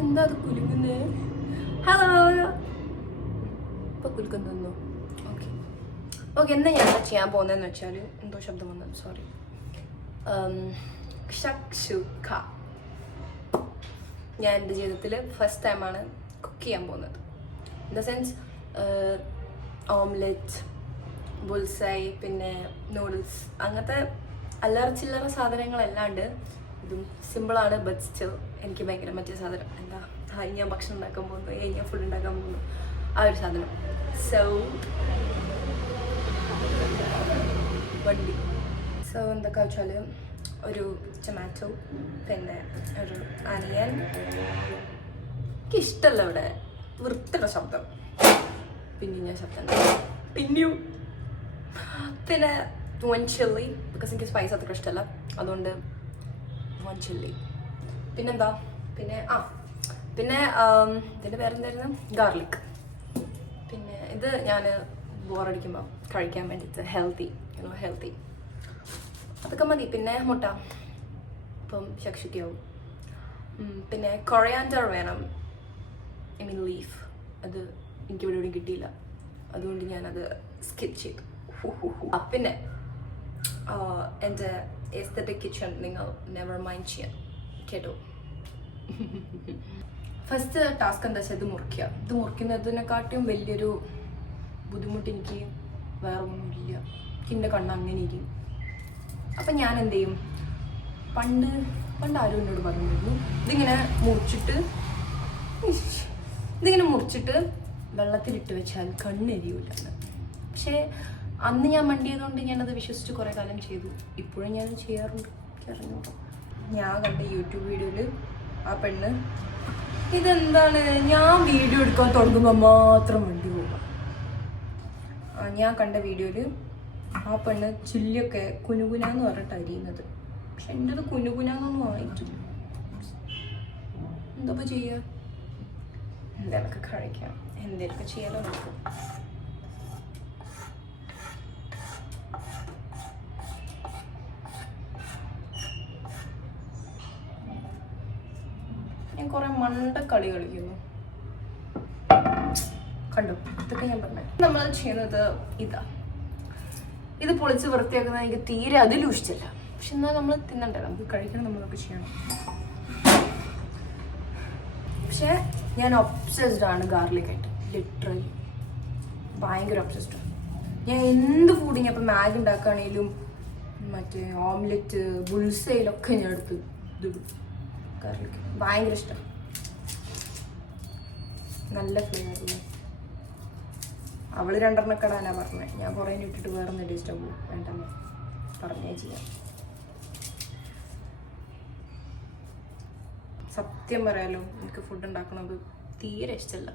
എന്താ അത് കുലുങ്ങുന്നേ? ഹലോ, ഇപ്പൊ കുലുക്കം തന്നു. ഓക്കെ ഓക്കെ, എന്താ ഞാൻ ചെയ്യാൻ പോകുന്നതെന്ന് വെച്ചാൽ, എന്തോ ശബ്ദം വന്നത്, സോറി. ഷക്ഷുക. ഞാൻ എൻ്റെ ജീവിതത്തിൽ ഫസ്റ്റ് ടൈമാണ് കുക്ക് ചെയ്യാൻ പോകുന്നത്. In the sense omelette, bull's eye, പിന്നെ നൂഡിൽസ്, അങ്ങനത്തെ അല്ലറ ചില്ലറ സാധനങ്ങളല്ലാണ്ട് ഇതും സിമ്പിളാണ്. ബട്ട് സ്റ്റിൽ എനിക്ക് ഭയങ്കര മറ്റേ സാധനം എന്താ, ഞാൻ ഭക്ഷണം ഉണ്ടാക്കാൻ പോകുന്നു, ഞാൻ ഫുഡ് ഉണ്ടാക്കാൻ പോകുന്നു, ആ ഒരു സാധനം. സോ വണ്ടി എന്തൊക്കെ വെച്ചാൽ ഒരു ടൊമാറ്റോ, പിന്നെ ഒരു അനിയൻ. എനിക്കിഷ്ടമല്ല ഇവിടെ വൃത്തിയുടെ ശബ്ദം, പിന്നെ ഞാൻ ശബ്ദം പിന്നെയും, പിന്നെ 1 ചില്ലി, ബിക്കോസ് എനിക്ക് സ്പൈസ് അത്ര ഇഷ്ടമല്ല, അതുകൊണ്ട് 1 ചില്ലി. പിന്നെന്താ, പിന്നെ ഇതിൻ്റെ പേരെന്തായിരുന്നു, ഗാർലിക്. പിന്നെ ഇത് ഞാൻ ബോറടിക്കുമ്പോൾ കഴിക്കാൻ വേണ്ടിയിട്ട് ഹെൽത്തി അതൊക്കെ മതി. പിന്നെ മുട്ട, ഇപ്പം ശക്ഷിക്കാവും. പിന്നെ കൊറിയാൻഡർ വേണം, ഐ മീൻ ലീഫ്. അത് എനിക്കിവിടെ ഇവിടെ കിട്ടിയില്ല, അതുകൊണ്ട് ഞാനത് സ്കിപ്പ് ചെയ്തു. പിന്നെ എൻ്റെ എസ്തെറ്റിക് കിച്ചൺ നിങ്ങൾ നെവർ മൈൻഡ് ചെയ്യാം കേട്ടോ. ഫസ്റ്റ് ടാസ്ക് എന്താ വെച്ചാൽ ഇത് മുറിക്കുക. ഇത് മുറിക്കുന്നതിനെക്കാട്ടിയും വലിയൊരു ബുദ്ധിമുട്ട് എനിക്ക് വേറെ ഒന്നുമില്ല. എൻ്റെ കണ്ണ് അങ്ങനെ ഇരിക്കും. അപ്പം ഞാൻ എന്ത് ചെയ്യും, പണ്ട് ആരും എന്നോട് പറഞ്ഞിരുന്നു ഇതിങ്ങനെ മുറിച്ചിട്ട് വെള്ളത്തിലിട്ട് വെച്ചാൽ കണ്ണെരിയൂല. പക്ഷേ അന്ന് ഞാൻ മണ്ടിയതുകൊണ്ട് ഞാനത് വിശ്വസിച്ച് കുറേ കാലം ചെയ്തു. ഇപ്പോഴും ഞാൻ ചെയ്യാറുണ്ട്. എനിക്കറിഞ്ഞു, ഞാൻ കണ്ട യൂട്യൂബ് വീഡിയോയിൽ ആ പെണ്ണ് ഇതെന്താണ്, ഞാൻ വീഡിയോ എടുക്കാൻ തുടങ്ങുമ്പോൾ മാത്രം വണ്ടി പോകാം. ഞാൻ കണ്ട വീഡിയോയിൽ ആ പെണ്ണ് ചില്ലിയൊക്കെ കുനുകുനാന്ന് പറഞ്ഞിട്ട് അരിയുന്നത്. പക്ഷെ എൻ്റെ അത് കുനുകുനാന്നൊന്നും ആയിട്ടില്ല. എന്താ ചെയ്യുക, എന്തെങ്കിലുമൊക്കെ കഴിക്കാം, എന്തെങ്കിലുമൊക്കെ ചെയ്യാലോ നമുക്ക്. ഞാൻ കുറെ മണ്ടക്കളി കളിക്കുന്നു, കണ്ടോ? ഇതൊക്കെ ഞാൻ പറഞ്ഞു. നമ്മൾ ചെയ്യുന്നത് ഇത് പൊളിച്ച് വൃത്തിയാക്കുന്നത് എനിക്ക് തീരെ അതിലും ഇഷ്ടമല്ല. പക്ഷെ എന്നാൽ നമ്മൾ തിന്നണ്ടേ, നമുക്ക് കഴിക്കണം, നമ്മളൊക്കെ ചെയ്യണം. പക്ഷെ ഞാൻ ഒബ്സസ്ഡ് ആണ് ഗാർലിക്കായിട്ട്, ലിറ്ററലി ഭയങ്കര ഒബ്സസ്ഡ്. ഞാൻ എന്ത് ഫുഡിങ്, ഇപ്പം മാഗി ഉണ്ടാക്കുകയാണെങ്കിലും മറ്റേ ഓംലെറ്റ്, ബുൾസൈലൊക്കെ ഞാൻ എടുത്ത് ഇതിടും. ഗാർലിക് ഭയങ്കര ഇഷ്ടം, നല്ല ഫ്ലേവർ. അവള് 2 ഇടാനാ പറഞ്ഞത്, ഞാൻ കുറേ ഇട്ടിട്ട് വേറെ ഒന്നും ടേസ്റ്റ് ആവും വേണ്ടെന്ന് പറഞ്ഞേ ചെയ്യാം. സത്യം പറയാലോ, എനിക്ക് ഫുഡ് ഉണ്ടാക്കണത് തീരെ ഇഷ്ടമല്ല.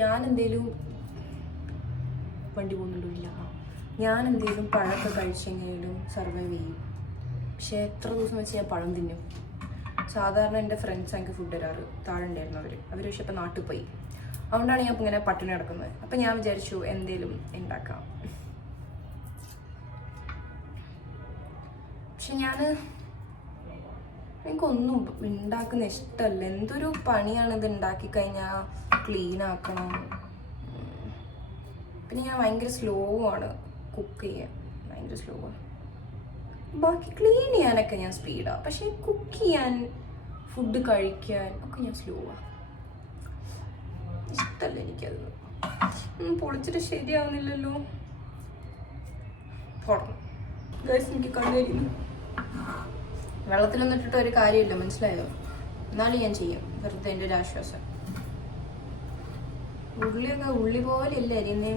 ഞാൻ എന്തേലും വണ്ടി പോകുന്നുണ്ടോ ഇല്ല, ഞാൻ എന്തേലും പഴമൊക്കെ കഴിച്ചെങ്കിലും സർവൈവ് ചെയ്യും. പക്ഷെ എത്ര ദിവസം വെച്ച് ഞാൻ പഴം തിന്നും. സാധാരണ എൻ്റെ ഫ്രണ്ട്സ് എനിക്ക് ഫുഡ് തരാറ്, താഴെ ഉണ്ടായിരുന്നു അവർ പക്ഷെ ഇപ്പം നാട്ടിൽ പോയി. അതുകൊണ്ടാണ് ഞാൻ ഇപ്പം ഇങ്ങനെ പട്ടിണി കിടക്കുന്നത്. അപ്പം ഞാൻ വിചാരിച്ചു എന്തേലും ഉണ്ടാക്കാം. പക്ഷെ എനിക്കൊന്നും ഉണ്ടാക്കുന്ന ഇഷ്ടമല്ല. എന്തൊരു പണിയാണ് ഇത് ഉണ്ടാക്കി കഴിഞ്ഞാൽ ക്ലീൻ ആക്കണം. പിന്നെ ഞാൻ ഭയങ്കര സ്ലോ ആണ് കുക്ക് ചെയ്യാൻ, ഭയങ്കര സ്ലോ ആണ്. ബാക്കി ക്ലീൻ ചെയ്യാനൊക്കെ ഞാൻ സ്പീഡാണ്, പക്ഷെ കുക്ക് ചെയ്യാൻ, ഫുഡ് കഴിക്കാൻ ഒക്കെ ഞാൻ സ്ലോ ആണ്. ഇഷ്ടമല്ല എനിക്കത്. പൊളിച്ചിട്ട് ശരിയാവുന്നില്ലല്ലോ. എനിക്ക് കണ്ണുകരിക്കുന്നു. വെള്ളത്തിലൊന്നും ഇട്ടിട്ട് ഒരു കാര്യമില്ല, മനസ്സിലായോ? എന്നാലും ഞാൻ ചെയ്യാം, വെറുതെ എൻ്റെ ഒരു ആശ്വാസം. ഉള്ളിയൊക്കെ ഉള്ളി പോലെയല്ല അരിയുന്നത്.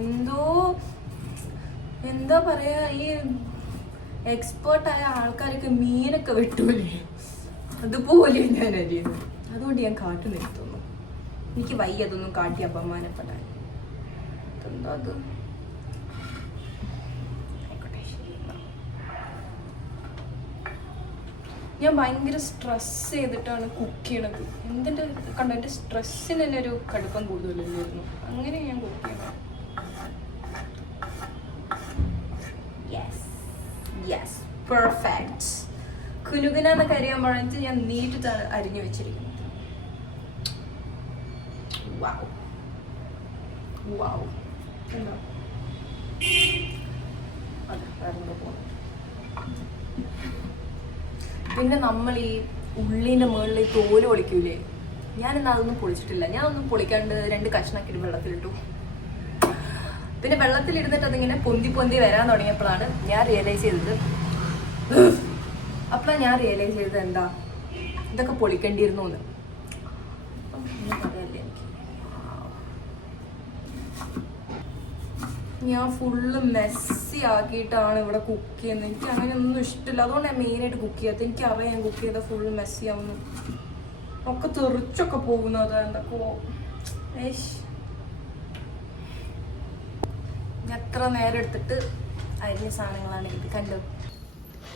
എന്താ പറയാ, ഈ എക്സ്പേർട്ടായ ആൾക്കാരൊക്കെ മീനൊക്കെ വെട്ടൂലേ, അതുപോലെ ഞാൻ അരിയുന്നത്. അതുകൊണ്ട് ഞാൻ കാട്ടു നിർത്തുന്നു. എനിക്ക് വയ്യ അതൊന്നും കാട്ടി അപമാനപ്പെടാൻ. എന്താ അത്, ഞാൻ ഭയങ്കര സ്ട്രെസ് ചെയ്തിട്ടാണ് കുക്ക് ചെയ്യണത്. എന്തിൻ്റെ കണ്ടോ, എൻ്റെ സ്ട്രെസ്സിന് തന്നെ ഒരു കടുപ്പം കൂടുതലായിരുന്നു. അങ്ങനെ ഞാൻ കുക്ക് ചെയ്യണം. Yes perfect. കുനുകുന എന്നൊക്കെ അറിയാൻ പറഞ്ഞിട്ട് ഞാൻ നീട്ടിട്ടാണ് അരിഞ്ഞു വെച്ചിരിക്കുന്നത്. വാവ് വാവ് എന്താ അതെ വേറെ പോകുന്നു. പിന്നെ നമ്മൾ ഈ ഉള്ളിൻ്റെ മുകളിൽ ഈ തോല് പൊളിക്കൂലേ, ഞാനിന്ന് അതൊന്നും പൊളിച്ചിട്ടില്ല. ഞാനൊന്നും പൊളിക്കാണ്ട് 2 കഷ്ണാക്കിയിട്ട് വെള്ളത്തിലിട്ടു. പിന്നെ വെള്ളത്തിലിരുന്നിട്ട് അതിങ്ങനെ പൊന്തി പൊന്തി വരാൻ തുടങ്ങിയപ്പോഴാണ് ഞാൻ റിയലൈസ് ചെയ്തത് എന്താ ഇതൊക്കെ പൊളിക്കേണ്ടിയിരുന്നു എന്ന്. ഞാൻ ഫുള്ള് മെസ്സി ആക്കിയിട്ടാണ് ഇവിടെ കുക്ക് ചെയ്യുന്നത്. എനിക്ക് അങ്ങനെയൊന്നും ഇഷ്ടമില്ല. അതുകൊണ്ടാണ് മെയിനായിട്ട് കുക്ക് ചെയ്യാത്തത്. എനിക്കറിയാം ഞാൻ കുക്ക് ചെയ്താൽ ഫുള്ള് മെസ്സി ആവുന്നു, ഒക്കെ തെറിച്ചൊക്കെ പോകുന്നത് എന്തൊക്കെയോ. എത്ര നേരം എടുത്തിട്ട് അരിഞ്ഞ സാധനങ്ങളാണ് ഇത്. കണ്ടു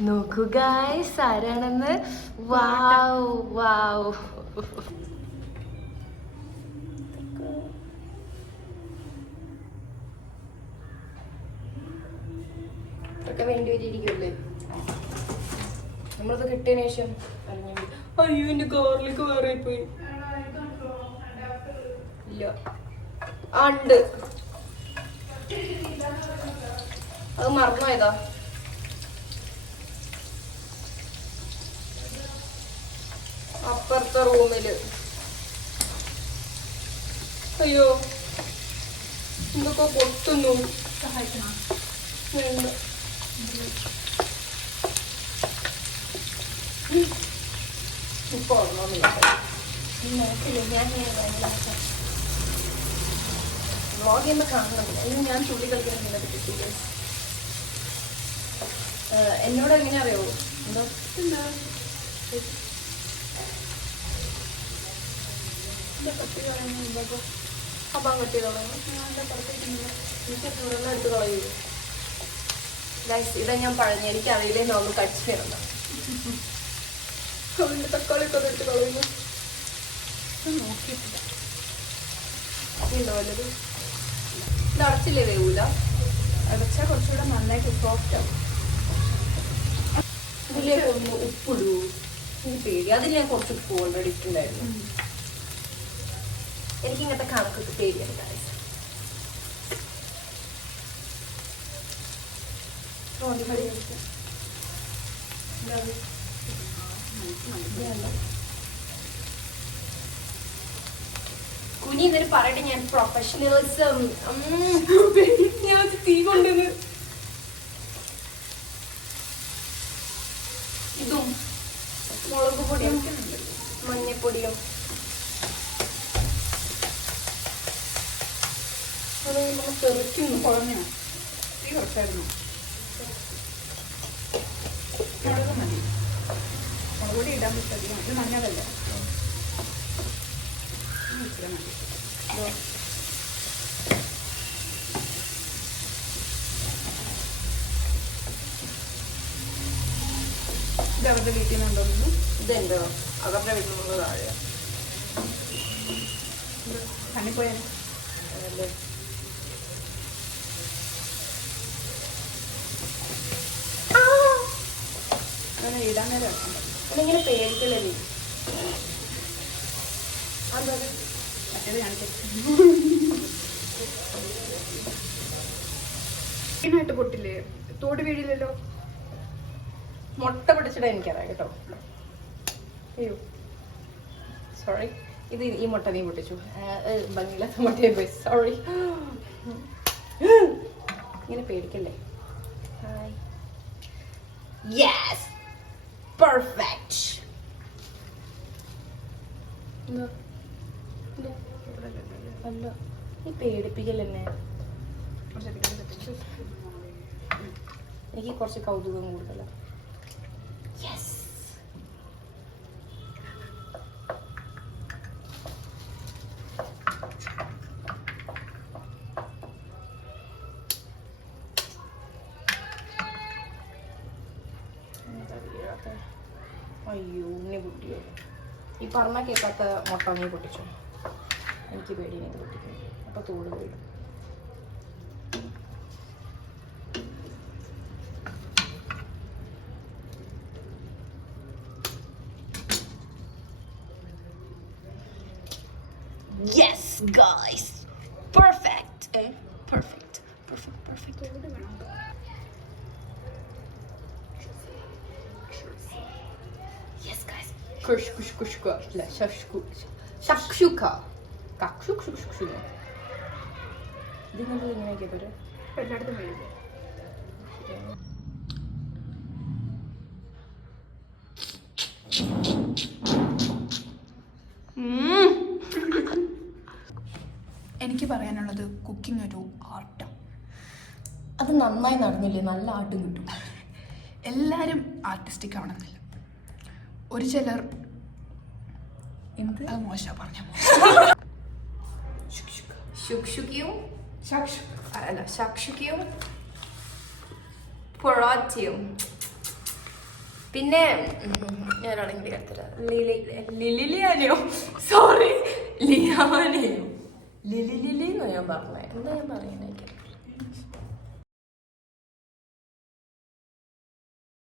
നോക്കൂ ഗായ്സ് ആരാണെന്ന്. വാവ് വാവ്. വേണ്ടി വരിയിരിക്കുമല്ലേ നമ്മളത് കിട്ടിയതിനു ശേഷം. അയ്യോ എന്റെ കാറിലേക്ക് വേറെ പോയി. ഇല്ല ഉണ്ട്, അത് മറന്നുപോയതാ. അപ്പുറത്തെ റൂമില്. അയ്യോ എന്തൊക്കെ പൊട്ടുന്നു. സഹായിക്കണം വേണ്ട. ഇപ്പൊ ഓർമ്മയില്ല, ഞാൻ വ്ളോഗ് ചെയ്യുമ്പോൾ കാണുന്നില്ല. ഇന്ന് ഞാൻ തുള്ളി കളിക്കാൻ കിട്ടിയില്ല. എന്നോട് എങ്ങനെ അറിയോ എന്തോ പറ്റി പറയുന്നത് അപ്പാൻ പറ്റി കളയുന്നു. എനിക്കെല്ലാം എടുത്ത് കളയൂ. ഇവിടെ ഞാൻ പറഞ്ഞു എനിക്കറിയില്ലേ ഒന്ന് കടിച്ചു തരണം. അതിൻ്റെ തക്കാളിയൊക്കെ അത് എടുത്ത് കളയുന്നു. നോക്കിയിട്ടില്ല ഉണ്ടോ വല്ലത്. ഇത് അടച്ചില്ലേ വേവൂല. അടച്ചാൽ കുറച്ചുകൂടെ നന്നായിട്ട് സോഫ്റ്റ് ആവും. ഇതിലേക്ക് ഒന്ന് ഉപ്പിടൂ. എനിക്ക് പേടി. അതിൽ ഞാൻ കുറച്ച് ഉപ്പ് ഓൾറെഡി ഇട്ടുണ്ടായിരുന്നു. എനിക്കിങ്ങനത്തെ കണക്കൊക്കെ പേടിയാണ് കാര്യം. കുനി എന്നിട്ട് പറയട്ടെ ഞാൻ പ്രൊഫഷണലിസം. ഞാൻ തീ കൊണ്ടുവന്ന് ഇതും മുളക് പൊടിയും മഞ്ഞപ്പൊടിയും അത് നമ്മൾ തെറിക്കുന്നു. കുറഞ്ഞോ തീ കുറച്ചായിരുന്നു. മുളക് മതി, മുളക് പൊടി ഇടാൻ പറ്റില്ല. ഇത് മഞ്ഞളല്ല. ഇത് അവരുടെ വീട്ടിൽ നിന്നുണ്ടോ? ഇതെന്തോ അവരുടെ വീട്ടിൽ നിന്ന് താഴെ കണ്ണിപ്പോയാൽ അങ്ങനെ ഇടാൻ നേരം അതിങ്ങനെ പേടിക്കല്ലേ. അതെ മറ്റേത് കാണിക്കാനായിട്ട് പൊട്ടില്ലേ, തോട് വീടില്ലല്ലോ. മുട്ട പിടിച്ചിടാൻ എനിക്കറിയാം കേട്ടോ. അയ്യോ സോറി. ഇത് ഈ മുട്ട നീ പൊട്ടിച്ചു. ഭംഗിയില്ലാത്ത മുട്ടയെ പോയി. സോറി. ഇങ്ങനെ പേടിക്കല്ലേ. ഹായ്. Yes perfect. അല്ല നീ പേടിപ്പിക്കലെന്നെ. എനിക്ക് കുറച്ച് കൗതുകം കൂടുതലാണ്. യെസ് അയ്യോ ഉണ്ണി പൊട്ടിയോ. ഈ പറഞ്ഞ കേൾക്കാത്ത മുട്ട ഉണ്ണി പൊട്ടിച്ചോ. എനിക്ക് പേടിയാണ് ഇത് പൊട്ടിക്കുന്നത്. അപ്പോൾ തോട് വീഴും. Yes guys, perfect. Perfect perfect perfect. Yes guys, കുഷ്കുഷ്കുഷ്ക അല്ല ഷഷ്കു ഷക്ഷുക കക്ഷുക്ഷുക്ഷു. ഇത് നമ്മൾ ഇങ്ങനെയൊക്കെ പറയും എല്ലായിടത്തും വരും. എനിക്ക് പറയാനുള്ളത് കുക്കിംഗ് ഒരു ആർട്ടാണ്. അത് നന്നായി നടന്നില്ലേ നല്ല ആട്ടും കിട്ടും. എല്ലാവരും ആർട്ടിസ്റ്റിക് ആവണമെന്നില്ല. ഒരു ചിലർ എന്ത് അത് മോശം പറഞ്ഞ ശുക്ശുക്കിയും അല്ല ശാക്ഷുക്കിയും പൊറാറ്റിയും പിന്നെ ഞാനാണെങ്കിൽ ലിലിയാനെയോ സോറി ലിയാനെയോ ലിലി ലിലിന്നോ ഞാൻ പറഞ്ഞത്. എന്താ ഞാൻ പറയുന്നത്?